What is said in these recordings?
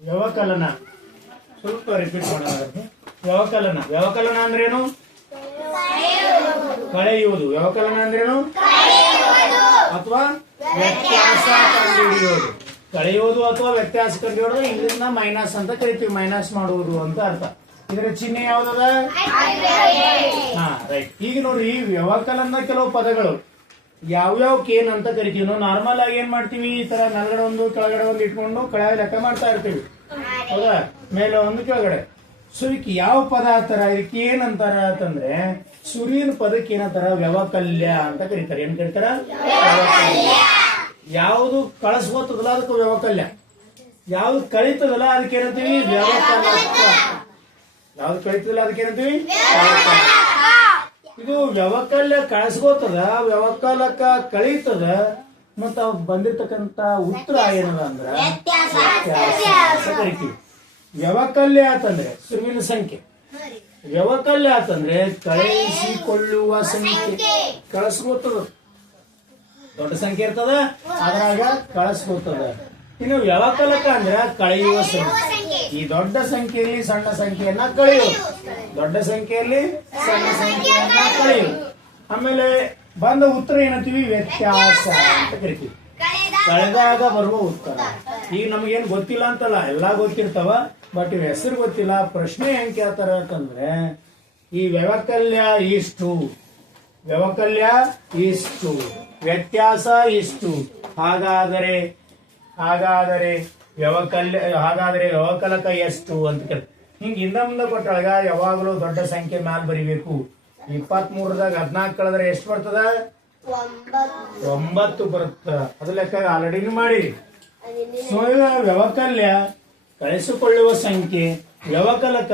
ವ್ಯವಕಲನ. ಸ್ವಲ್ಪ ರಿಪೀಟ್ ಮಾಡೋಣ ವ್ಯವಕಲನ. ವ್ಯವಕಲನ ಅಂದ್ರೇನು? ಕಳೆಯುವುದು. ವ್ಯವಕಲನ ಅಂದ್ರೇನು? ಅಥವಾ ವ್ಯತ್ಯಾಸ ಕಂಡುಹಿಡಿಯೋದು ಕಳೆಯುವುದು ಅಥವಾ ವ್ಯತ್ಯಾಸ ಕಂಡುಹಿಡಿಯೋದು ಇಂಗ್ಲಿಷ್ನ ಮೈನಸ್ ಅಂತ ಕರಿತೀವಿ. ಮೈನಸ್ ಮಾಡುವುದು ಅಂತ ಅರ್ಥ. ಇದರ ಚಿಹ್ನೆ ಯಾವ್ದದ? ಹಾ ರೈಟ್ ಈಗ ನೋಡ್ರಿ ವ್ಯವಕಲನ ಕೆಲವು ಪದಗಳು ಯಾವ್ಯಾವಕ್ಕೆ ಕೇನ್ ಅಂತ ಕರಿತೀವಿ ನಾವು ನಾರ್ಮಲ್ ಆಗಿ ಏನ್ ಮಾಡ್ತೀವಿ? ಈ ತರ ನಲ್ಗಡೆ ಒಂದು, ಕೆಳಗಡೆ ಒಂದು ಇಟ್ಕೊಂಡು ಕೆಳಗೆ ಲೆಕ್ಕ ಮಾಡ್ತಾ ಇರ್ತೀವಿ. ಹೌದಾ? ಮೇಲೆ ಒಂದು ಕೆಳಗಡೆ. ಸೊ ಇದಕ್ಕೆ ಯಾವ ಪದ ಆತರ ಇದಕ್ಕೆ ಏನಂತಾರ ಅಂತಂದ್ರೆ, ಸುರಿಯನ್ ಪದಕ್ಕೆ ಏನಂತಾರ ವ್ಯವಕಲ್ಯ ಅಂತ ಕರೀತಾರೆ. ಏನ್ ಕರೀತಾರ. ಯಾವುದು ಕಳಿಸ್ಬೋತದಲ್ಲ ಅದಕ್ಕೆ ವ್ಯವಕಲ್ಯ. ಯಾವ್ದು ಕಳೀತದಲ್ಲ ಅದಕ್ಕೆ ಏನಂತೀವಿ? ವ್ಯವಕಲ್ಯ ಯಾವ್ದು ಕಳೀತದಲ್ಲ ಅದಕ್ಕೆ ಏನಂತೀವಿ. ಇದು ವ್ಯವಕಲ್ಯ ಕಳಿಸ್ಕೋತದ ವ್ಯವಕಲಕ ಕಳೀತದ ಮತ್ತ ಬಂದಿರ್ತಕ್ಕಂತ ಉತ್ತರ ಏನದ ಅಂದ್ರ ಕರಿತೀವಿ ವ್ಯವಕಲ್ಯ ಆತಂದ್ರೆ ಸುರುವಿನ ಸಂಖ್ಯೆ. ವ್ಯವಕಲ್ಯ ಆತಂದ್ರೆ ಕಳಿಸಿಕೊಳ್ಳುವ ಸಂಖ್ಯೆ. ಕಳಿಸ್ಕೋತದ. ದೊಡ್ಡ ಸಂಖ್ಯೆ ಇರ್ತದ ಅದ್ರಾಗ ಕಳಿಸ್ಕೋತದ. ಇನ್ನು ವ್ಯವಕಲಕ ಅಂದ್ರೆ ಕಳೆಯುವ ಸಂಖ್ಯೆ. ಈ ದೊಡ್ಡ ಸಂಖ್ಯೆಯಲ್ಲಿ ಸಣ್ಣ ಸಂಖ್ಯೆಯನ್ನ ಕಳೆಯು. ದೊಡ್ಡ ಸಂಖ್ಯೆಯಲ್ಲಿ ಸಣ್ಣ ಸಂಖ್ಯೆಯನ್ನ ಕಳೆಯು. ಆಮೇಲೆ ಬಂದ ಉತ್ತರ ಏನಂತೀವಿ? ವ್ಯತ್ಯಾಸ ಅಂತ ಕರಿತೀವಿ. ಕಳೆದಾಗ ಬರುವ ಉತ್ತರ. ಈಗ ನಮಗೇನ್ ಗೊತ್ತಿಲ್ಲ ಅಂತಲ್ಲ ಎಲ್ಲಾ ಗೊತ್ತಿರ್ತಾವ ಬಟ್ ಇವ್ ಹೆಸರು ಗೊತ್ತಿಲ್ಲ. ಪ್ರಶ್ನೆ ಹೆಂಗ್ ಕೇಳ್ತಾರ ಅಂತಂದ್ರೆ ಈ ವ್ಯವಕಲ್ಯ ಇಷ್ಟು ವ್ಯವಕಲ್ಯ ಇಷ್ಟು ವ್ಯತ್ಯಾಸ ಇಷ್ಟು. ಹಾಗಾದರೆ ಹಾಗಾದರೆ ವ್ಯವಕಲ್ಯ ಹಾಗಾದ್ರೆ ವ್ಯವಕಲಕ ಎಷ್ಟು ಅಂತ ಕೇಳ. ಹಿಂಗ ಹಿಂದ ಮುಂದೆ ಕೊಟ್ಟಾಗ ಯಾವಾಗಲೂ ದೊಡ್ಡ ಸಂಖ್ಯೆ ಮ್ಯಾಲ ಬರಿಬೇಕು. ಇಪ್ಪತ್ತ್ ಮೂರದಾಗ ಹದಿನಾಲ್ಕು ಕಳೆದ್ರೆ ಎಷ್ಟು ಬರ್ತದ? ಒಂಬತ್ತು. ಬರುತ್ತ. ಅದ ಲೆಕ್ಕ ಆಲ್ರೆಡಿ ಮಾಡಿ. ಸೊ ವ್ಯವಕಲ್ಯ ಕಳಿಸಿಕೊಳ್ಳುವ ಸಂಖ್ಯೆ ವ್ಯವಕಲಕ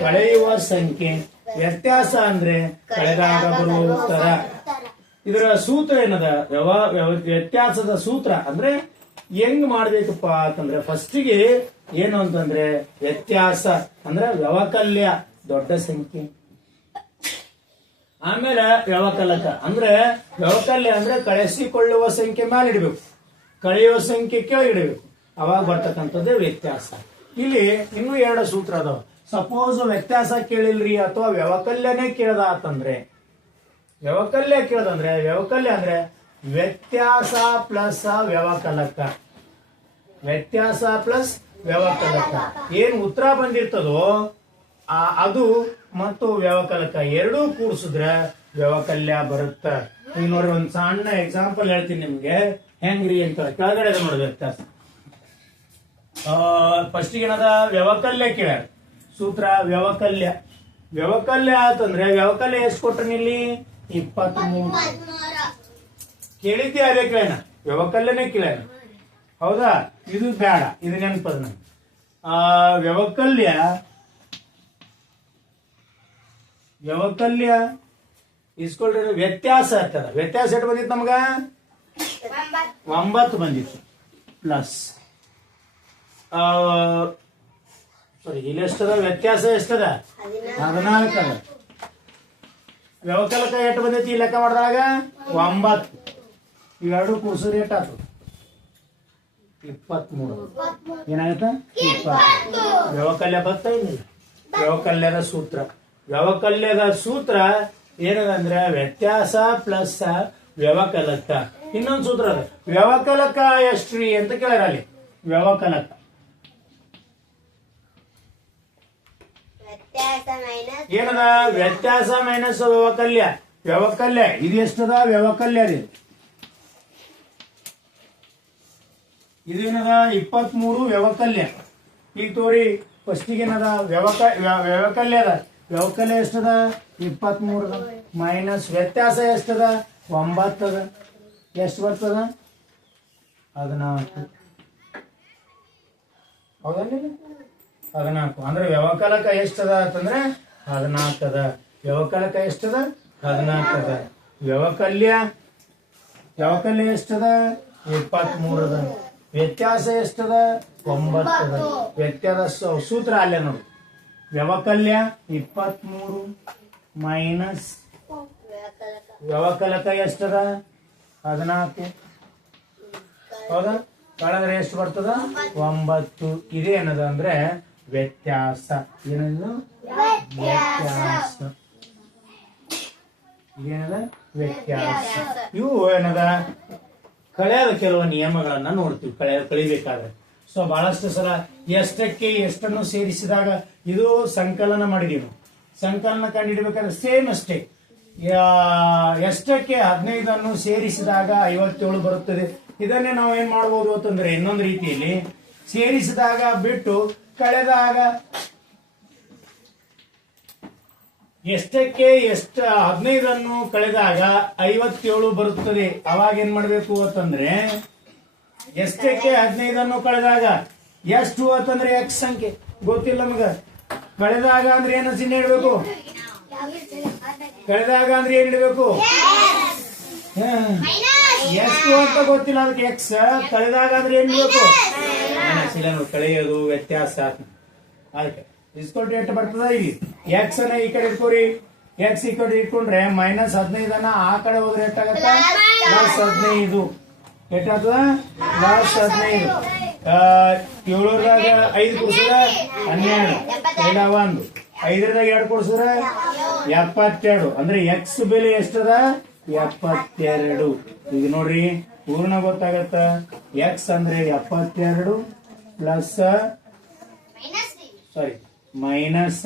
ಕಳೆಯುವ ಸಂಖ್ಯೆ ವ್ಯತ್ಯಾಸ ಅಂದ್ರೆ ಕಳೆದಾಗ ಬರುವ ಉತ್ತರ. ಇದರ ಸೂತ್ರ ಏನದ? ವ್ಯವ- ವ್ಯತ್ಯಾಸದ ಸೂತ್ರ ಅಂದ್ರೆ ಹೆಂಗ್ ಮಾಡ್ಬೇಕಪ್ಪ ಅಂತಂದ್ರೆ ಫಸ್ಟಿಗೆ ಏನು ಅಂತಂದ್ರೆ ವ್ಯತ್ಯಾಸ, ಅಂದ್ರೆ ವ್ಯವಕಲ್ಯ, ದೊಡ್ಡ ಸಂಖ್ಯೆ. ಆಮೇಲೆ ವ್ಯವಕಲಕ, ಅಂದ್ರೆ ವ್ಯವಕಲ್ಯ ಅಂದ್ರೆ ಕಳಿಸಿಕೊಳ್ಳುವ ಸಂಖ್ಯೆ ಮೇಲೆ ಇಡಬೇಕು. ಕಳೆಯುವ ಸಂಖ್ಯೆ ಕೆಳಗಿಡಬೇಕು ಅವಾಗ ಬರ್ತಕ್ಕಂಥದ್ದೇ ವ್ಯತ್ಯಾಸ. ಇಲ್ಲಿ ಇನ್ನೂ ಎರಡು ಸೂತ್ರ ಅದಾವ. ಸಪೋಸ್ ವ್ಯತ್ಯಾಸ ಕೇಳಿಲ್ರಿ ಅಥವಾ ವ್ಯವಕಲ್ಯನೇ ಕೇಳ್ದ ಅಂತಂದ್ರೆ, ವ್ಯವಕಲ್ಯ ಕೇಳ್ದಂದ್ರೆ ವ್ಯವಕಲ್ಯ ಅಂದ್ರೆ ವ್ಯತ್ಯಾಸ ಪ್ಲಸ್ ವ್ಯವಕಲಕ. ವ್ಯತ್ಯಾಸ ಪ್ಲಸ್ ವ್ಯವಕಲಕ. ಏನ್ ಉತ್ತರ ಬಂದಿರ್ತದೋ ಅದು ಮತ್ತು ವ್ಯವಕಲಕ ಎರಡೂ ಕೂಡಿಸಿದ್ರೆ ವ್ಯವಕಲ್ಯ ಬರುತ್ತ. ಈಗ ನೋಡಿ ಒಂದ್ ಸಣ್ಣ ಎಕ್ಸಾಂಪಲ್ ಹೇಳ್ತೀನಿ ನಿಮ್ಗೆ. ಹೆಂಗ್ರಿ ಅಂತ ಕೆಳಗಡೆ ಇದೆ ನೋಡಿ ವ್ಯತ್ಯಾಸ. ಫಸ್ಟ್ ಏನದ? ವ್ಯವಕಲ್ಯ ಕೇಳ. ಸೂತ್ರ ವ್ಯವಕಲ್ಯ. ವ್ಯವಕಲ್ಯ ಆತಂದ್ರೆ ವ್ಯವಕಲ್ಯ ಎಷ್ಟು ಕೊಟ್ರಿ ಇಲ್ಲಿ ಇಪ್ಪತ್ತ್ ಮೂರು ಕೇಳಿದ್ದೆ ಅದೇ ಕೇಳೋಣ? ವ್ಯವಕಲ್ಯನೇ ಕೇಳೋಣ. ಹೌದಾ? ಇದು ಬೇಡ, ಇದು ನೆನಪದ ಆ, ವ್ಯವಕಲ್ಯ. ವ್ಯವಕಲ್ಯ ಇಸ್ಕೊಳ್ರಿ ವ್ಯತ್ಯಾಸ ಆಗ್ತದ ವ್ಯತ್ಯಾಸ ಎಷ್ಟು ಬಂದಿತ್ತು ನಮ್ಗ? ಒಂಬತ್ತು ಬಂದಿತ್ತು. ಪ್ಲಸ್ ಸಾರಿ ಇಲ್ಲಿ ಎಷ್ಟದ? ವ್ಯತ್ಯಾಸ ಎಷ್ಟದ? ಹದಿನಾಲ್ಕು ಅದ ವ್ಯವಕಲಕ ಎಷ್ಟು ಬಂದೈತಿ ಈ ಲೆಕ್ಕ ಮಾಡಿದಾಗ? ಒಂಬತ್ತು. ಇವೆರಡು ಕೂಡಿಸಿದ್ರೆ ರೇಟ್ ಆತು? ಇಪ್ಪತ್ಮೂರು. ಏನಾಗತ್ತ? ಇಪ್ಪತ್ತು. ವ್ಯವಕಲ್ಯ ಬರ್ತಾ ಇಲ್ಲ. ವ್ಯವಕಲ್ಯದ ಸೂತ್ರ. ವ್ಯವಕಲ್ಯದ ಸೂತ್ರ ಏನದಂದ್ರೆ ವ್ಯತ್ಯಾಸ ಪ್ಲಸ್ ವ್ಯವಕಲಕ ಇನ್ನೊಂದು ಸೂತ್ರ ಅದ. ವ್ಯವಕಲಕ ಎಷ್ಟ್ರಿ ಅಂತ ಕೇಳ್ಯಾರ ಅಲ್ಲಿ. ವ್ಯವಕಲಕ. ಏನದ? ವ್ಯತ್ಯಾಸ ಮೈನಸ್ ವ್ಯವಕಲ್ಯ. ವ್ಯವಕಲ್ಯ. ಇದು ಎಷ್ಟದ? ವ್ಯವಕಲ್ಯ ರೀ. ಇದು ಏನದ ಇಪ್ಪತ್ತ್ ಮೂರು ವ್ಯವಕಲ್ಯ? ಈಗ ತೋರಿ, ಫಸ್ಟಿಗೆ ಏನದ? ವ್ಯವಕ, ವ್ಯ- ವ್ಯವಕಲ್ಯ ಅದ. ವ್ಯವಕಲ್ಯ ಎಷ್ಟದ? ಇಪ್ಪತ್ತ್ ಮೂರು ಮೈನಸ್ ವ್ಯತ್ಯಾಸ ಎಷ್ಟದ? ಒಂಬತ್ತದ. ಎಷ್ಟು ಬರ್ತದ? ಹದಿನಾಲ್ಕು. ಹೌದಲ್ಲ ಹದಿನಾಲ್ಕು. ಅಂದ್ರೆ ವ್ಯವಕಲಕ ಎಷ್ಟದ ಅಂತಂದ್ರೆ ಹದಿನಾಲ್ಕದ. ವ್ಯವಕಲಕ ಎಷ್ಟದ? ಹದಿನಾಲ್ಕದ. ವ್ಯವಕಲ್ಯ? ವ್ಯವಕಲ್ಯ ಎಷ್ಟದ? ಇಪ್ಪತ್ತ್ ಮೂರದ ವ್ಯತ್ಯಾಸ ಎಷ್ಟದ? ಒಂಬತ್ತು. ವ್ಯತ್ಯಾಸ ಸೂತ್ರ ಅಲ್ಲೇ ನೋಡಿ. ವ್ಯವಕಲ್ಯ ಇಪ್ಪತ್ತ್ ಮೂರು ಮೈನಸ್ ವ್ಯವಕಲಕ ಎಷ್ಟದ? ಹದಿನಾಲ್ಕು. ಹೌದಾ? ಕಳೆದ್ರೆ ಎಷ್ಟು ಬರ್ತದ? ಒಂಬತ್ತು. ಇದೇನದ ಅಂದ್ರೆ ವ್ಯತ್ಯಾಸ. ಏನದು? ವ್ಯತ್ಯಾಸ. ಇದೇನದ ವ್ಯತ್ಯಾಸ. ಇವು ಏನದ? ಕಳೆಯದ ಕೆಲವು ನಿಯಮಗಳನ್ನ ನೋಡ್ತೀವಿ, ಕಳೆ, ಕಳಿಬೇಕಾದ್ರೆ. ಸೊ ಬಹಳಷ್ಟು ಸಲ ಎಷ್ಟಕ್ಕೆ ಎಷ್ಟನ್ನು ಸೇರಿಸಿದಾಗ ಇದು ಸಂಕಲನ ಮಾಡಿದೀವಿ ನಾವು. ಸಂಕಲನ ಕಂಡುಹಿಡಬೇಕಾದ್ರೆ ಸೇಮ್ ಅಷ್ಟೇ. ಎಷ್ಟಕ್ಕೆ ಹದಿನೈದನ್ನು ಸೇರಿಸಿದಾಗ ಐವತ್ತೇಳು ಬರುತ್ತದೆ. ಇದನ್ನೇ ನಾವು ಏನ್ ಮಾಡಬಹುದು ಅಂತಂದ್ರೆ ಇನ್ನೊಂದು ರೀತಿಯಲ್ಲಿ ಸೇರಿಸಿದಾಗ ಬಿಟ್ಟು ಕಳೆದಾಗ ಎಷ್ಟಕ್ಕೆ ಎಷ್ಟ ಹದಿನೈದನ್ನು ಕಳೆದಾಗ ಐವತ್ತೇಳು ಬರುತ್ತದೆ. ಅವಾಗ ಏನ್ ಮಾಡಬೇಕು ಅಂತಂದ್ರೆ ಎಷ್ಟಕ್ಕೆ ಹದಿನೈದನ್ನು ಕಳೆದಾಗ? ಎಷ್ಟು ಅಂತಂದ್ರೆ ಎಕ್ಸ್ ಸಂಖ್ಯೆ. ಗೊತ್ತಿಲ್ಲ ನಮಗ. ಕಳೆದಾಗ ಅಂದ್ರೆ ಏನು ಚಿಹ್ನೆ ಇಡಬೇಕು ಕಳೆದಾಗ ಅಂದ್ರೆ ಏನ್ ಇಡಬೇಕು ಎಷ್ಟು ಅಂತ ಗೊತ್ತಿಲ್ಲ ಅದಕ್ಕೆ ಎಕ್ಸ್ ಕಳೆದಾಗ ಅಂದ್ರೆ ಏನ್ ಇಡಬೇಕು ಕಳೆಯೋದು ವ್ಯತ್ಯಾಸ. ಅದಕ್ಕೆ ಇಸ್ಕೊಟ್ಟು ಎಷ್ಟು ಬರ್ತದ ಇಲ್ಲಿ ಎಕ್ಸ್ ಅನ್ನ ಈ ಕಡೆ ಇಟ್ಕೋರಿ. ಎಕ್ಸ್ ಈ ಕಡೆ ಇಟ್ಕೊಂಡ್ರೆ ಮೈನಸ್ ಹದಿನೈದನ್ನ ಆ ಕಡೆ ಹೋದ್ರೆ ಎಷ್ಟಾಗತ್ತ ಪ್ಲಸ್ ಹದಿನೈದು. ಎಷ್ಟಾಗ್ತದ? ಪ್ಲಸ್ ಹದಿನೈದು. ಏಳೂರದಾಗ ಐದು ಕೊಡ್ಸಿದ್ರ? ಹನ್ನೆರಡು. ಇಲ್ಲ ಒಂದು. ಐದರದಾಗ ಎರಡು ಕೊಡ್ಸಿದ್ರ? ಎಪ್ಪತ್ತೆರಡು. ಅಂದ್ರೆ ಎಕ್ಸ್ ಬೆಲೆ ಎಷ್ಟದ? ಎಪ್ಪತ್ತೆರಡು. ಈಗ ನೋಡ್ರಿ ಪೂರ್ಣ ಗೊತ್ತಾಗತ್ತ? ಎಕ್ಸ್ ಅಂದ್ರೆ ಎಪ್ಪತ್ತೆರಡು ಪ್ಲಸ್ ಸಾರಿ ಮೈನಸ್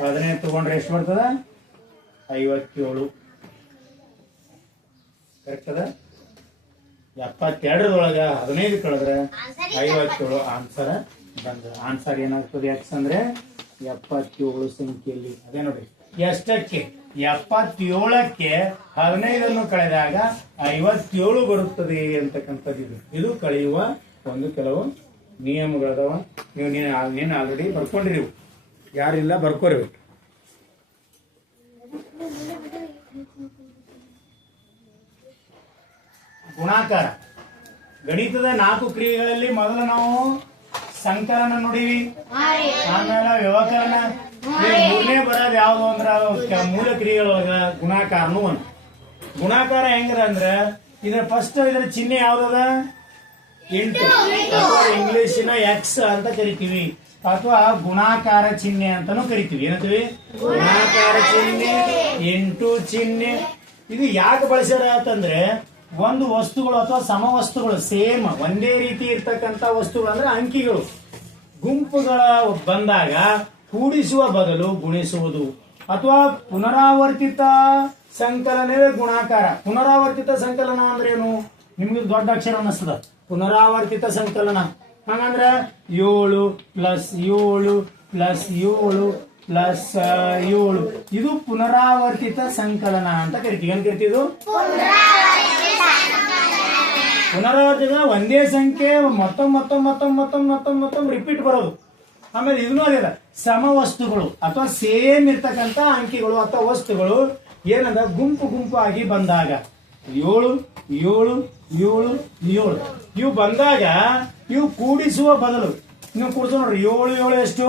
ಹದಿನೈದು ತಗೊಂಡ್ರೆ ಎಷ್ಟು ಬರ್ತದ? ಐವತ್ತೇಳು. ಕರೆಕ್ಟ್ ಅದ? ಎಪ್ಪತ್ತೆರಡರೊಳಗ ಹದಿನೈದು ಕಳೆದ್ರೆ ಐವತ್ತೇಳು ಆನ್ಸರ್ ಬಂದ. ಆನ್ಸರ್ ಏನಾಗ್ತದೆ ಯಾಕಂದ್ರೆ ಎಪ್ಪತ್ತೇಳು ಸಂಖ್ಯೆಯಲ್ಲಿ. ಅದೇ ನೋಡಿ. ಎಷ್ಟಕ್ಕೆ? ಎಪ್ಪತ್ತೇಳಕ್ಕೆ ಹದಿನೈದನ್ನು ಕಳೆದಾಗ ಐವತ್ತೇಳು ಬರುತ್ತದೆ ಅಂತಕ್ಕಂಥದ್ದು ಇದು. ಇದು ಕಳೆಯುವ ಒಂದು ಕೆಲವು ನಿಯಮಗಳದಾವ? ನೀವು ನೀನು ನೀನು ಆಲ್ರೆಡಿ ಬರ್ಕೊಂಡಿರಿ ಇವು. ಯಾರಿಲ್ಲ ಬರ್ಕೋರಿ ಗುಣಾಕಾರ. ಗಣಿತದ ನಾಲ್ಕು ಕ್ರಿಯೆಗಳಲ್ಲಿ ಮೊದಲು ನಾವು ಸಂಕಲನ ನೋಡಿವಿ. ಆಮೇಲೆ ವ್ಯವಕರಣ ಮೂರನೇ ಬರೋದು ಯಾವ್ದು ಅಂದ್ರ ಮೂಲ ಕ್ರಿಯೆಗಳೊಳಗ ಗುಣಾಕಾರನು ಒಂದು. ಗುಣಾಕಾರ ಹೆಂಗದ ಅಂದ್ರ ಇದ್ರ ಫಸ್ಟ್ ಇದ್ರ ಚಿಹ್ನೆ ಯಾವ್ದದ? ಎಂಟು ಅಥವಾ ಇಂಗ್ಲಿಷಿನ ಎಕ್ಸ್ ಅಂತ ಕರಿತೀವಿ. ಅಥವಾ ಗುಣಾಕಾರ ಚಿಹ್ನೆ ಅಂತಾನು ಕರಿತೀವಿ. ಏನಂತೀವಿ? ಗುಣಾಕಾರ ಚಿಹ್ನೆ, ಎಂಟು ಚಿಹ್ನೆ. ಇದು ಯಾಕೆ ಬಳಸ್ಯಾರ ಅಂತಂದ್ರೆ, ಒಂದು ವಸ್ತುಗಳು ಅಥವಾ ಸಮವಸ್ತುಗಳು ಸೇಮ್ ಒಂದೇ ರೀತಿ ಇರ್ತಕ್ಕಂತ ವಸ್ತುಗಳು ಅಂದ್ರೆ ಅಂಕಿಗಳು. ಗುಂಪುಗಳ ಬಂದಾಗ ಕೂಡಿಸುವ ಬದಲು ಗುಣಿಸುವುದು. ಅಥವಾ ಪುನರಾವರ್ತಿತ ಸಂಕಲನವೇ ಗುಣಾಕಾರ. ಪುನರಾವರ್ತಿತ ಸಂಕಲನ ಅಂದ್ರೆ ಏನು? ನಿಮ್ಗೆ ದೊಡ್ಡ ಅಕ್ಷರ ಅನ್ನಿಸ್ತದ. ಪುನರಾವರ್ತಿತ ಸಂಕಲನ. ಹಂಗಂದ್ರ ಏಳು ಪ್ಲಸ್ ಏಳು ಪ್ಲಸ್ ಏಳು ಪ್ಲಸ್ ಏಳು. ಇದು ಪುನರಾವರ್ತಿತ ಸಂಕಲನ ಅಂತ ಕರಿತೀವಿ. ಏನ್ ಕರಿತೀವಿ ಇದು? ಪುನರಾವರ್ತಿತ ಒಂದೇ ಸಂಖ್ಯೆ ಮತ್ತೊಮ್ಮೆ ಮತ್ತೊಮ್ಮೆ ಮತ್ತೊಮ್ಮೆ ಮತ್ತೊಮ್ಮೆ ಮತ್ತೊಮ್ಮೆ ಮತ್ತೊಮ್ಮೆ ರಿಪೀಟ್ ಬರೋದು. ಆಮೇಲೆ ಇದನ್ನೂ ಅದೇ ಸಮವಸ್ತುಗಳು ಅಥವಾ ಸೇಮ್ ಇರ್ತಕ್ಕಂತ ಅಂಕಿಗಳು ಅಥವಾ ವಸ್ತುಗಳು ಏನದ ಗುಂಪು ಗುಂಪು ಆಗಿ ಬಂದಾಗ. ಏಳು ಏಳು ಏಳು ಏಳು. ಇವು ಬಂದಾಗ ಇವು ಕೂಡಿಸುವ ಬದಲು. ನೀವು ಕೂಡಿಸೋ ನೋಡ್ರಿ. ಏಳು ಏಳು ಎಷ್ಟು?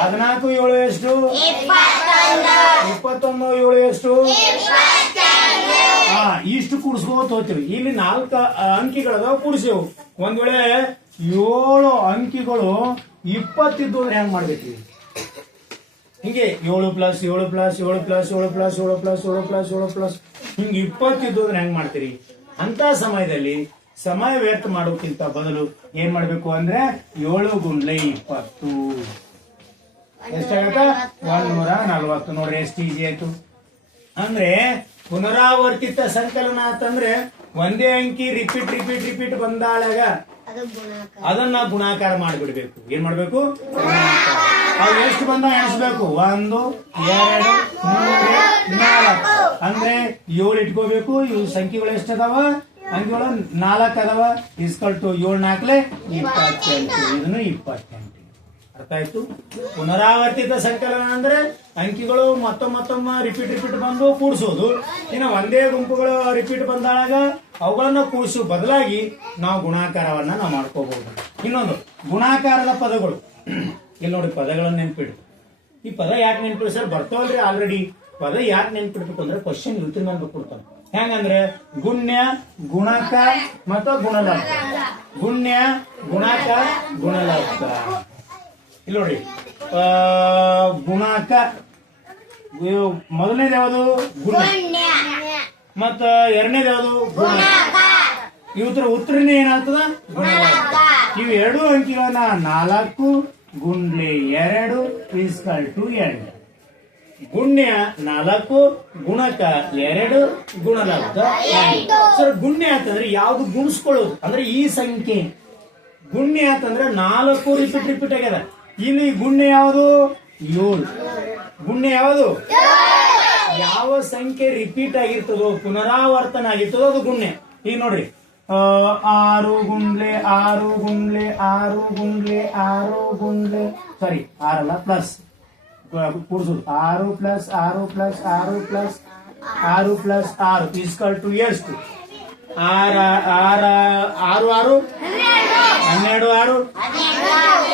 ಹದಿನಾಲ್ಕು, ಏಳು ಎಷ್ಟು? ಇಪ್ಪತ್ತೊಂದು, ಏಳು ಎಷ್ಟು? ಹಾ, ಇಷ್ಟು ಕೂಡಿಸ್ಕೋತ ಹೋಗ್ತೀವಿ ಇಲ್ಲಿ ನಾಲ್ಕು ಅಂಕಿಗಳದಾವ ಕೂಡಿಸೇವು. ಒಂದ್ ವೇಳೆ ಏಳು ಅಂಕಿಗಳು ಇಪ್ಪತ್ತಿದ್ದು ಅಂದ್ರೆ ಹೆಂಗ್ ಮಾಡ್ಬೇಕು ಹಿಂಗೆ ಏಳು ಪ್ಲಸ್ ಏಳು ಪ್ಲಸ್ ಏಳು ಪ್ಲಸ್ ಏಳು ಪ್ಲಸ್ ಏಳು ಪ್ಲಸ್ ಏಳು ಪ್ಲಸ್ ಏಳು ಪ್ಲಸ್ ಹಿಂಗೆ ಇಪ್ಪತ್ತಿದ್ದು ಅಂದ್ರೆ ಹೆಂಗ್ ಮಾಡ್ತೀರಿ? ಅಂತ ಸಮಯದಲ್ಲಿ ಸಮಯ ವ್ಯರ್ಥ ಮಾಡೋಕ್ಕಿಂತ ಬದಲು ಏನ್ ಮಾಡ್ಬೇಕು ಅಂದ್ರೆ ಏಳು ಗುಂಡ್ಲೆ ಇಪ್ಪತ್ತು. ಎಷ್ಟಾಗತ್ತ? ನೂರ ನಲ್ವತ್ತು. ನೋಡ್ರಿ ಎಷ್ಟು ಈಸಿ ಆಯ್ತು. ಅಂದ್ರೆ ಪುನರಾವರ್ತಿತ ಸಂಕಲನ ಅಂತಂದ್ರೆ ಒಂದೇ ಅಂಕಿ ರಿಪೀಟ್ ರಿಪೀಟ್ ರಿಪೀಟ್ ಬಂದಾಳಾಗ ಅದನ್ನ ಗುಣಾಕಾರ ಮಾಡಿಬಿಡ್ಬೇಕು. ಏನ್ ಮಾಡ್ಬೇಕು? ಗುಣಾಕಾರ. ಅವು ಎಷ್ಟು ಬಂದ ಎಣಿಸ್ಬೇಕು ಒಂದು, ಎರಡು, ಮೂರು, ನಾಲ್ಕು. ಅಂದ್ರೆ ಏಳು ಇಟ್ಕೋಬೇಕು ಇವು ಸಂಖ್ಯೆಗಳು ಎಷ್ಟು ಅದಾವ ಅಂಕಿಗಳು ನಾಲ್ಕು ಅದಾವ ಇಸ್ಕಲ್ ಟು ಏಳು ನಾಲ್ಕಲೆ ಇಪ್ಪತ್ತೆಂಟು. ಇದನ್ನು ಇಪ್ಪತ್ತೆಂಟು. ಅರ್ಥ ಆಯ್ತು? ಪುನರಾವರ್ತಿತ ಸಂಕಲನ ಅಂದ್ರೆ ಅಂಕಿಗಳು ಮತ್ತೊಮ್ಮೆ ರಿಪೀಟ್ ರಿಪೀಟ್ ಬಂದು ಕೂಡಿಸೋದು. ಇನ್ನು ಒಂದೇ ಗುಂಪುಗಳು ರಿಪೀಟ್ ಬಂದಾಗ ಅವುಗಳನ್ನ ಕೂಡಿಸೋ ಬದಲಾಗಿ ನಾವು ಗುಣಾಕಾರವನ್ನ ನಾವು ಮಾಡ್ಕೋಬಹುದು ಇನ್ನೊಂದು, ಗುಣಾಕಾರದ ಪದಗಳು. ಇಲ್ಲಿ ನೋಡಿ ಪದಗಳನ್ನ ನೆನ್ಪಿಡು. ಈ ಪದ ಯಾಕೆ ನೆನ್ಪಿಡಿ ಸರ್? ಬರ್ತಾವಲ್ರಿ ಆಲ್ರೆಡಿ ಪದ ಯಾಕೆ ನೆನ್ಪಿಡ್ಬೇಕು ಅಂದ್ರೆ ಕ್ವಶನ್ ಇವತ್ತಿನ ಮೇಲೆ ಕೊಡ್ತಾನೆ. ಹೆಂಗಂದ್ರೆ ಗುಣ್ಯ, ಗುಣಕ ಮತ್ತು ಗುಣಲಾಭ ಗುಣ್ಯ, ಗುಣಕ ಗುಣಲಾಭ ಇಲ್ಲಿ ನೋಡಿ ಗುಣಕ ಮೊದಲನೇದು ಯಾವುದು? ಗುಣ ಮತ್ತ ಎರಡನೇದು ಯಾವುದು? ಗುಣ ಇವತ್ತರ ಉತ್ತರನೇ ಏನಾಗ್ತದ? ಗುಣಲಾಭ ಇವು ಎರಡು ಅಂಕಿಗಳನ್ನ ನಾಲ್ಕು ಗುಂಡ್ಲೆ ಎರಡು ಪ್ರಿನ್ಸಿಪಲ್ ಟು ಎರಡು ಗುಣ್ಯ ನಾಲ್ಕು ಗುಣಕ ಎರಡು ಗುಣಲಬ್ಧ. ಸರ್ ಗುಣ್ಯ ಅಂತಂದ್ರೆ ಯಾವ್ದು ಗುಣಿಸ್ಕೊಳ್ಳೋದು? ಅಂದ್ರೆ ಈ ಸಂಖ್ಯೆ. ಗುಣ್ಯ ಅಂತಂದ್ರೆ ನಾಲ್ಕು ರಿಪೀಟ್ ರಿಪೀಟ್ ಆಗ್ಯದ. ಇಲ್ಲಿ ಗುಣ್ಯ ಯಾವುದು? ಏಳು. ಗುಣ್ಯ ಯಾವುದು? ಯಾವ ಸಂಖ್ಯೆ ರಿಪೀಟ್ ಆಗಿರ್ತದೋ ಪುನರಾವರ್ತನ ಆಗಿರ್ತದೋ ಅದು ಗುಣ್ಯ. ಈಗ ನೋಡ್ರಿ. ಆರು ಗುಂಡ್ಲೆ ಆರು ಗುಂಡ್ಲೆ ಆರು ಗುಂಡ್ಲೆ ಆರು ಗುಂಡ್ಲೆ ಸಾರಿ ಆರಲ್ಲ ಪ್ಲಸ್ ಕೂಡಿಸೋದು ಆರು ಪ್ಲಸ್ ಆರು ಪ್ಲಸ್ ಆರು ಪ್ಲಸ್ ಆರು ಪ್ಲಸ್ ಆರು ಇಸ್ಕಲ್ ಟು ಎಷ್ಟು ಆರ ಆರ ಆರು ಆರು ಹನ್ನೆರಡು ಆರು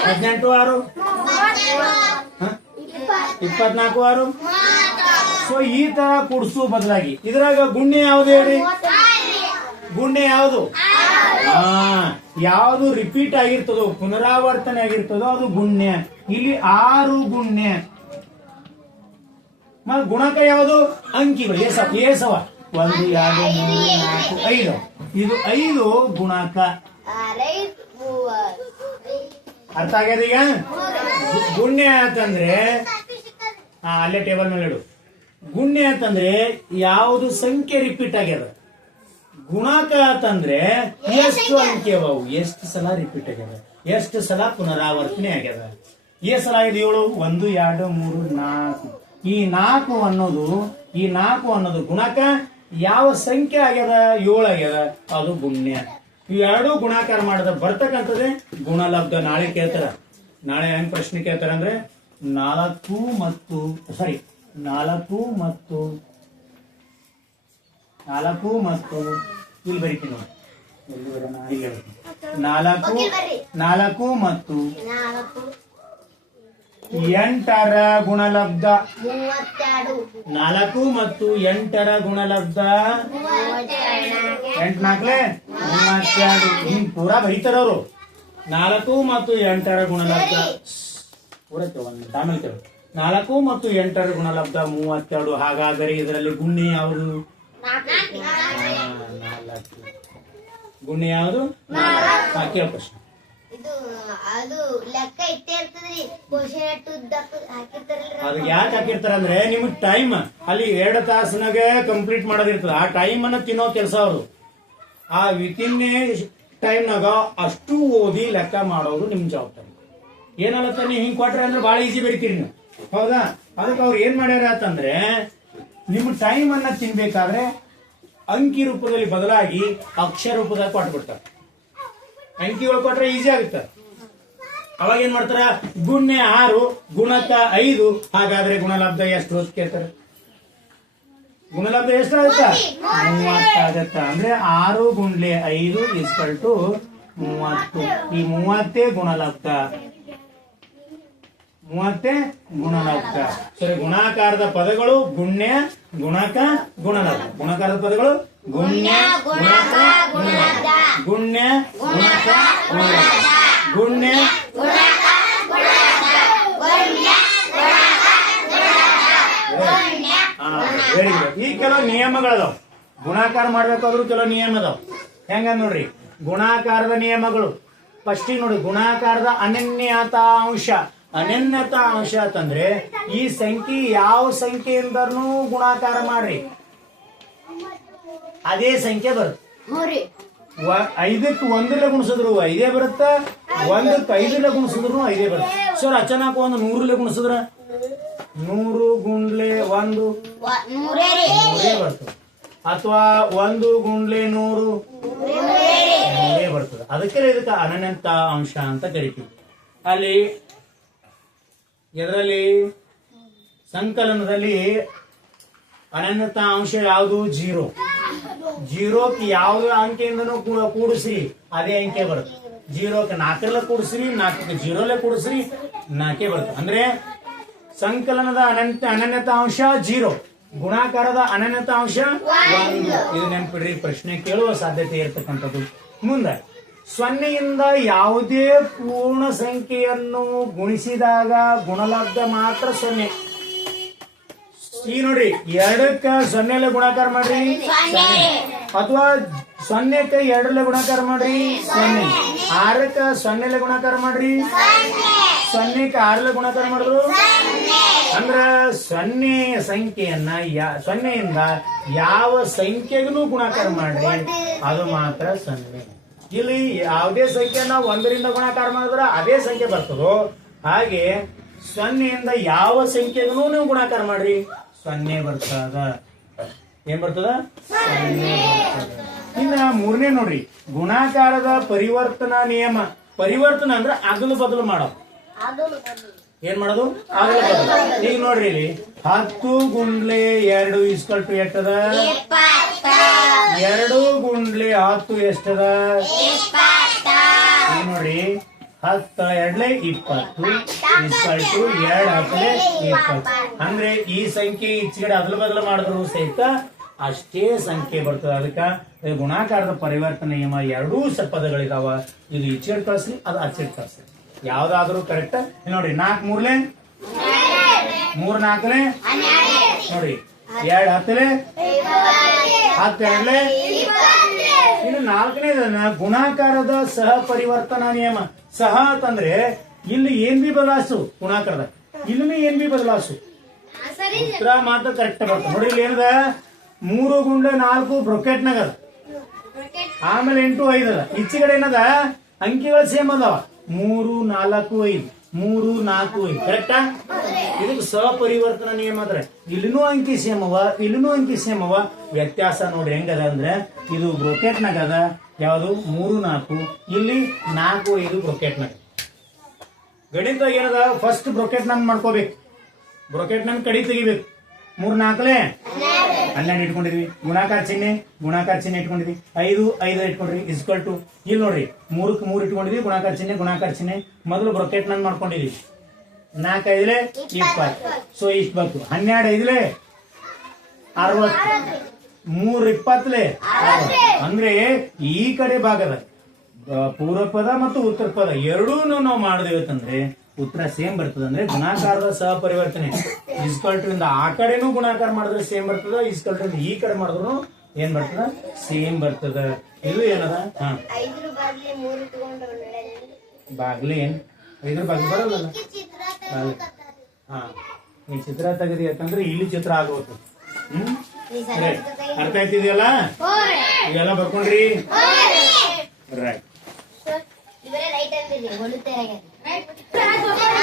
ಹದಿನೆಂಟು ಆರು ಹ? ಇಪ್ಪತ್ನಾಲ್ಕು ಆರು ಸೊ ಈ ತರ ಕೂಡಿಸು ಬದಲಾಗಿ ಇದ್ರಾಗ ಗುಣ್ಯ ಯಾವ್ದು ಹೇಳಿ ಗುಣ್ಯ ಯಾವುದು? ಯಾವುದು ರಿಪೀಟ್ ಆಗಿರ್ತದೋ, ಪುನರಾವರ್ತನೆ ಆಗಿರ್ತದೋ ಅದು ಗುಣ್ಯ ಇಲ್ಲಿ ಆರು ಗುಣ್ಯ ಗುಣಕ ಯಾವುದು? ಅಂಕಿಗಳು ಏಸವ ಏಸವ. ಒಂದು, ಎರಡು, ಮೂರು ನಾಲ್ಕು ಐದು. ಇದು ಐದು ಗುಣಕ. ಅರ್ಥ ಆಗ್ಯದ ಈಗ? ಗುಣ್ಯ ಅಂತಂದ್ರೆ ಅಲ್ಲೇ ಟೇಬಲ್ ಮೇಲೆ ಇಡು. ಗುಣ್ಯ ಅಂತಂದ್ರೆ, ಯಾವುದು ಸಂಖ್ಯೆ ರಿಪೀಟ್ ಆಗ್ಯದ? ಗುಣಕ ಅಂತಂದ್ರೆ ಎಷ್ಟು ಅಂಕೆ ಅವು ಎಷ್ಟು ಸಲ ರಿಪೀಟ್ ಆಗ್ಯದ ಎಷ್ಟು ಸಲ ಪುನರಾವರ್ತನೆ ಆಗ್ಯದ ಏ ಸಲ ಇದು ಏಳು ಒಂದು ಎರಡು ಮೂರು ನಾಲ್ಕು. ಈ ನಾಲ್ಕು ಅನ್ನೋದು ಈ ನಾಲ್ಕು ಅನ್ನೋದು ಗುಣಕ ಯಾವ ಸಂಖ್ಯೆ ಆಗ್ಯದ? ಏಳು ಆಗ್ಯದ. ಅದು ಗುಣ್ಯ ಇವೆರಡೂ ಗುಣಾಕಾರ ಮಾಡಿದ ಬರ್ತಕ್ಕಂಥದ್ದೇ ಗುಣಲಬ್ಧ. ನಾಳೆ ಕೇಳ್ತಾರ. ನಾಳೆ ಹೆಂಗ್ ಪ್ರಶ್ನೆ ಕೇಳ್ತಾರ ಅಂದ್ರೆ ನಾಲ್ಕು ಮತ್ತು ಸಾರಿ ನಾಲ್ಕು ಮತ್ತು ನಾಲ್ಕು ಮತ್ತು ಇಲ್ಲಿ ಬರೀತೀನಿ ನೋಡಿ. ಎಲ್ಲಿ ಬರೋಣ? ಇಲ್ಲಿ ಬರೀತೀನಿ. ನಾಲ್ಕು ನಾಲ್ಕು ಮತ್ತು ಎಂಟರ ಗುಣಲಬ್ಧ. ನಾಲ್ಕು ಮತ್ತು ಎಂಟರ ಗುಣಲಬ್ಧ. ಎಂಟ್ ನಾಲ್ಕಲೆ? ಮೂವತ್ತೆರಡು. ಹಿಂಗ್ ಪೂರಾ ಬರೀತಾರವ್ರು ನಾಲ್ಕು ಮತ್ತು ಎಂಟರ ಗುಣಲಬ್ಧ. ಪೂರ ಒಂದು ಆಮೇಲೆ ಕೇಳು. ನಾಲ್ಕು ಮತ್ತು ಎಂಟರ ಗುಣಲಬ್ಧ ಮೂವತ್ತೆರಡು. ಹಾಗಾದರೆ ಇದರಲ್ಲಿ ಗುಣ್ಣಿ ಯಾವುದು? ನಾಲ್ಕು. ಯಾವುದು? ಕೇಳ ಪ್ರಶ್ನೆ? ಇದು ಅದು ಲೆಕ್ಕ ಇಟ್ಟೇ ಇರ್ತದ್ರಿ ಕ್ವಶನ್ ಎಷ್ಟು ಉದ್ದಕ್ಕ ಹಾಕಿರ್ತಾರಲ್ರಿ. ಅದಕ್ಕೆ ಯಾಕೆ ಹಾಕಿರ್ತಾರ ಅಂದ್ರೆ ನಿಮ್ಗೆ ಟೈಮ್ ಅಲ್ಲಿ ಎರಡು ತಾಸಿನಾಗ ಕಂಪ್ಲೀಟ್ ಮಾಡೋದಿರ್ತದ. ಆ ಟೈಮ್ ಅನ್ನ ತಿನ್ನೋ ಕೆಲಸ ಅವರು. ಆ ವಿತಿನ್ ಟೈಮ್ನಾಗ ಅಷ್ಟು ಓದಿ ಲೆಕ್ಕ ಮಾಡೋದು ನಿಮ್ ಜವಾಬ್ದಾರಿ. ಏನಲ್ಲತ್ತ ನೀವು ಹಿಂಗ್ ಕೊಟ್ರೆ ಅಂದ್ರೆ ಬಹಳ ಈಸಿ ಬರೀತೀರಿ ನೀವು. ಹೌದಾ? ಅದಕ್ಕೆ ಅವ್ರು ಏನ್ ಮಾಡ್ಯಾರ ಅಂತಂದ್ರೆ ನಿಮ್ ಟೈಮ್ ಅನ್ನ ತಿನ್ಬೇಕಾದ್ರೆ ಅಂಕಿ ರೂಪದಲ್ಲಿ ಬದಲಾಗಿ ಅಕ್ಷರ ರೂಪದಾಗ ಕೊಟ್ಬಿಡ್ತಾರೆ ಅಂಕಿಗಳು ಕೊಟ್ರೆ ಈಸಿ ಆಗುತ್ತೆ. ಅವಾಗ ಏನ್ ಮಾಡ್ತಾರ? ಗುಣ್ಯ ಆರು, ಗುಣಕ ಐದು, ಹಾಗಾದ್ರೆ ಗುಣಲಬ್ಧ ಎಷ್ಟು ಅಂತ ಕೇಳ್ತಾರೆ. ಗುಣಲಬ್ಧ ಎಷ್ಟು ಆಗುತ್ತಾ ಮೂವತ್ತಾಗತ್ತ. ಅಂದ್ರೆ ಆರು ಗುಂಡ್ಲೆ ಐದು ಇಸ್ಕಲ್ ಟು ಮೂವತ್ತು. ಈ ಮೂವತ್ತೇ ಗುಣಲಬ್ಧ. ಮೂವತ್ತೇ ಗುಣಲಬ್ಧ. ಸರಿ ಗುಣಾಕಾರದ ಪದಗಳು ಗುಣ್ಯ ಗುಣಕ ಗುಣಲಬ್ಧ. ಗುಣಾಕಾರದ ಪದಗಳು ಗುಣ್ಯ ಗುಣಕ ಗುಣಲಬ್ಧ. ಗುಣ್ಯ ಗುಣಕ ಗುಣಲಬ್ಧ. ಗುಣ್ಯ ಗುಣಕ ಗುಣಲಬ್ಧ. ಈ ಕೆಲವು ನಿಯಮಗಳದಾವ. ಗುಣಾಕಾರ ಮಾಡ್ಬೇಕಾದ್ರೂ ಕೆಲವು ನಿಯಮ ಅದಾವ. ಹೆಂಗ ನೋಡ್ರಿ? ಗುಣಾಕಾರದ ನಿಯಮಗಳು. ಫಸ್ಟಿಗೆ ನೋಡಿ ಗುಣಾಕಾರದ ಅನನ್ಯತಾಂಶ. ಅನನ್ಯತಾಂಶ ಅಂತಂದ್ರೆ ಈ ಸಂಖ್ಯೆ ಯಾವ ಸಂಖ್ಯೆಯಿಂದನೂ ಗುಣಾಕಾರ ಮಾಡ್ರಿ. ಅದೇ ಸಂಖ್ಯೆ ಬರುತ್ತೆ. ಐದಕ್ಕೆ ಒಂದರಲ್ಲೇ ಗುಣಿಸಿದ್ರು ಐದೇ ಬರುತ್ತ? ಒಂದಕ್ಕೆ ಐದರಲ್ಲೇ ಗುಣಿಸಿದ್ರು ಐದೇ ಬರುತ್ತೆ. ಸರ್ ಅಚಾನಕ್ ಒಂದು ನೂರಲ್ಲೇ ಗುಣಿಸಿದ್ರ? ನೂರು ಗುಂಡ್ಲೆ ಒಂದು. ಮೂರೇ ನೂರೇ ಬರ್ತದೆ. ಅಥವಾ ಒಂದು ಗುಂಡ್ಲೆ ನೂರು. ನೂರೇ ಬರ್ತದೆ. ಅದಕ್ಕೆ ಇದಕ್ಕೆ ಅನನ್ಯಂತ ಅಂಶ ಅಂತ ಕರಿತೀವಿ. ಅಲ್ಲಿ ಇದರಲ್ಲಿ ಸಂಕಲನದಲ್ಲಿ ಅನನ್ಯತ ಅಂಶ ಯಾವುದು? ಜೀರೋ. ಜೀರೋಕ್ಕೆ ಯಾವುದೇ ಅಂಕೆಯಿಂದನೂ ಕೂಡಿಸ್ರಿ. ಅದೇ ಅಂಕೆ ಬರುತ್ತೆ. ಜೀರೋಕ್ಕೆ ನಾಲ್ಕರಲ್ಲೇ ಕೂಡಿಸ್ರಿ, ನಾಲ್ಕಕ್ಕೆ ಜೀರೋಲ್ಲೇ ಕೂಡಿಸ್ರಿ, ನಾಲ್ಕೇ ಬರುತ್ತೆ. ಅಂದ್ರೆ ಸಂಕಲನದ ಅನಂತ ಅನನ್ಯತ ಅಂಶ ಜೀರೋ. ಗುಣಾಕಾರದ ಅನನ್ಯತ ಅಂಶ ಒಂದು. ಇದು ನೆನ್ಪಿಡ್ರಿ, ಪ್ರಶ್ನೆ ಕೇಳುವ ಸಾಧ್ಯತೆ ಇರ್ತಕ್ಕಂಥದ್ದು ಮುಂದೆ. ಸೊನ್ನೆಯಿಂದ ಯಾವುದೇ ಪೂರ್ಣ ಸಂಖ್ಯೆಯನ್ನು ಗುಣಿಸಿದಾಗ ಗುಣಲಬ್ಧ ಮಾತ್ರ ಸೊನ್ನೆ. ಈ ನೋಡ್ರಿ ಎರಡಕ್ಕ ಸೊನ್ನೆಲೆ ಗುಣಾಕಾರ ಮಾಡ್ರಿ. ಅಥವಾ ಸೊನ್ನೆಕ್ಕ ಎರಡಲೆ ಗುಣಾಕಾರ ಮಾಡ್ರಿ. ಸೊನ್ನೆ. ಆರಕ್ಕ ಸೊನ್ನೆಲೆ ಗುಣಾಕಾರ ಮಾಡ್ರಿ. ಸೊನ್ನೆಕ್ಕ ಆರಲೆ ಗುಣಾಕಾರ ಮಾಡಿದ್ರು ಅಂದ್ರ ಸೊನ್ನೆ ಸಂಖ್ಯೆಯನ್ನ ಸೊನ್ನೆಯಿಂದ ಯಾವ ಸಂಖ್ಯೆಗೂ ಗುಣಾಕಾರ ಮಾಡ್ರಿ. ಅದು ಮಾತ್ರ ಸೊನ್ನೆ. ಇಲ್ಲಿ ಯಾವುದೇ ಸಂಖ್ಯೆಯನ್ನ ಒಂದರಿಂದ ಗುಣಾಕಾರ ಮಾಡಿದ್ರೆ ಅದೇ ಸಂಖ್ಯೆ ಬರ್ತದೋ ಹಾಗೆ ಸೊನ್ನೆಯಿಂದ ಯಾವ ಸಂಖ್ಯೆಗೂ ನೀವು ಗುಣಾಕಾರ ಮಾಡ್ರಿ? ಸೊನ್ನೆ ಬರ್ತದ. ಏನ್ ಬರ್ತದ? ಸೊನ್ನೆ. ಬರ್ತದ. ಇನ್ನ ಮೂರನೇ ನೋಡ್ರಿ ಗುಣಾಕಾರದ ಪರಿವರ್ತನಾ ನಿಯಮ. ಪರಿವರ್ತನ ಅಂದ್ರೆ ಅದಲು ಬದಲು ಮಾಡೋ. ಏನ್ ಮಾಡೋದು. ಈಗ ನೋಡ್ರಿ ಇಲ್ಲಿ. ಹತ್ತು ಗುಂಡ್ಲೆ ಎರಡು ಇಸ್ಕಲ್ಟು ಎಷ್ಟದ? ಎರಡು ಗುಂಡ್ಲೆ ಹತ್ತು ಎಷ್ಟದ? ಈಗ ನೋಡ್ರಿ. ಹತ್ತ ಎರಡ್ಲೆ ಇಪ್ಪತ್ತು ಇಸ್ಕಲ್ಟು ಎರಡು ಹತ್ತಲೆ ಇಪ್ಪತ್ತು. ಅಂದ್ರೆ ಈ ಸಂಖ್ಯೆ ಈಚೆಗಡೆ ಅದಲು ಬದಲು ಮಾಡಿದ್ರು ಸಹಿತ ಅಷ್ಟೇ ಸಂಖ್ಯೆ ಬರ್ತದೆ. ಅದಕ್ಕ ಗುಣಾಕಾರದ ಪರಿವರ್ತನೆ ನಿಯಮ ಎರಡೂ ಸಪದಗಳಿದಾವ ಪದಗಳಿದಾವ ಇದು ಈಚೆಗಡೆ ಕಳಿಸ್ರಿ ಅದು ಆಚೆಗಡೆ ಕಳಿಸ್ರಿ. ಯಾವ್ದಾದ್ರು ಕರೆಕ್ಟ್ ನೋಡಿ, ನಾಲ್ಕು ಮೂರ್ಲೆ? ಮೂರ್ ನಾಲ್ಕಲೆ? ನೋಡಿ, ಎರಡ್ ಹತ್ತಲೆ? ಹತ್ತೆರಡ್ಲೆ? ಇನ್ನು ನಾಲ್ಕನೇದನ್ನ ಗುಣಾಕಾರದ ಸಹ ಪರಿವರ್ತನಾ ನಿಯಮ. ಸಹ ಅಂತಂದ್ರೆ ಇಲ್ಲಿ ಏನ್ ಬಿ ಬದಲಾಸು ಗುಣಾಕಾರದ. ಇಲ್ಲಿ ಏನ್ ಬಿ ಬದಲಾಸು ಉತ್ತರ ಮಾತ್ರ ಕರೆಕ್ಟ್ ಬರ್ತದೆ. ನೋಡಿ, ಇಲ್ಲಿ ಏನದ? ಮೂರು ಗುಂಡ ನಾಲ್ಕು ಬ್ರೊಕೆಟ್ ನಗದ ಆಮೇಲೆ ಎಂಟು ಐದದ. ಅದ ಈಚೆಗಡೆ ಏನದ? ಅಂಕಿಗಳು ಸೇಮ್ ಅದಾವ. ಮೂರು ನಾಲ್ಕು ಐದು. ಮೂರು ನಾಲ್ಕು ಐದು. ಕರೆಕ್ಟಾ ಇದಕ್ಕೆ ಸಪರಿವರ್ತನ ನಿಯಮ ಅಂದ್ರೆ ಇಲ್ಲಿನೂ ಅಂಕಿ ಸೇಮ್ ಅವ ಇಲ್ಲಿನೂ ಅಂಕಿ ಸೇಮ್ ಅವ ವ್ಯತ್ಯಾಸ ನೋಡ್ರಿ ಹೆಂಗದ ಅಂದ್ರೆ ಇದು ಬ್ರೊಕೆಟ್ನಾಗ ಅದ ಯಾವುದು? ಮೂರು ನಾಲ್ಕು. ಇಲ್ಲಿ ನಾಲ್ಕು ಐದು ಬ್ರೊಕೆಟ್ನಾಗ ಗಣಿತ ಏನದ? ಫಸ್ಟ್ ಬ್ರೊಕೆಟ್ ನಂಗೆ ಮಾಡ್ಕೋಬೇಕು. ಬ್ರೊಕೆಟ್ ನಂಗೆ ಕಡಿ ತೆಗಿಬೇಕು. ಮೂರ್ ನಾಲ್ಕಲೆ ಹನ್ನೆರಡು ಇಟ್ಕೊಂಡಿದ್ವಿ. ಗುಣಾಕಾರ ಚಿಹ್ನೆ ಗುಣಾಕಾರ ಚಿಹ್ನೆ ಇಟ್ಕೊಂಡಿದ್ವಿ. ಐದು ಐದು ಇಟ್ಕೊಂಡ್ರಿ ಇಸ್ಕಲ್ ಟು ಇಲ್ಲಿ ನೋಡ್ರಿ, ಮೂರಕ್ಕೆ ಮೂರು ಇಟ್ಕೊಂಡಿದ್ವಿ, ಗುಣಾಕಾರ ಚಿಹ್ನೆ ಗುಣಾಕಾರ ಚಿಹ್ನೆ. ಮೊದಲು ಬ್ರೊಕೆಟ್ ನನ್ ಮಾಡ್ಕೊಂಡಿದ್ವಿ. ನಾಲ್ಕು ಇಪ್ಪತ್ತು. ಸೊ ಇಷ್ಟು ಬಂತು ಹನ್ನೆರಡು ಐದ್ಲೆ ಅರವತ್ತು. ಮೂರ್ ಅರವತ್ತು. ಅಂದ್ರೆ ಈ ಕಡೆ ಭಾಗದ ಪೂರ್ವ ಪದ ಮತ್ತು ಉತ್ತರ ಪದ ಎರಡೂ ನಾವು ಮಾಡಿದೇವೆ ಅಂತಂದ್ರೆ ಉತ್ತರ ಸೇಮ್ ಬರ್ತದೆ. ಅಂದ್ರೆ ಗುಣಾಕಾರದ ಸಹ ಪರಿವರ್ತನೆ ಇಸ್ಕಲ್ಟು ಇಂದ ಆ ಕಡೆನೂ ಗುಣಾಕಾರ ಮಾಡಿದ್ರೆ ಸೇಮ್ ಬರ್ತದ ಇಸ್ಕಲ್ಟು ಇಂದ ಈ ಕಡೆ ಮಾಡಿದ್ರು ಏನ್ ಬರ್ತದ? ಸೇಮ್ ಬರ್ತದ. ಇದು ಏನದ? ಹಾ. ಐದ್ರ ಬಾಗ್ಲಿ ಏನ್? ಇದ್ರ ಬಾಗ್ಲಿ ಬರಲ್ಲ ಹಾ. ಈ ಚಿತ್ರ ತೆಗದಿ ಯಾಕಂದ್ರೆ ಇಲ್ಲಿ ಚಿತ್ರ ಆಗೋತು ಹ್ಮ್. ಅರ್ಥ ಆಯ್ತಿದೆಯಲ್ಲ ಇವೆಲ್ಲ ಬರ್ಕೊಂಡ್ರಿ ರೈಟ್ 再来一再来一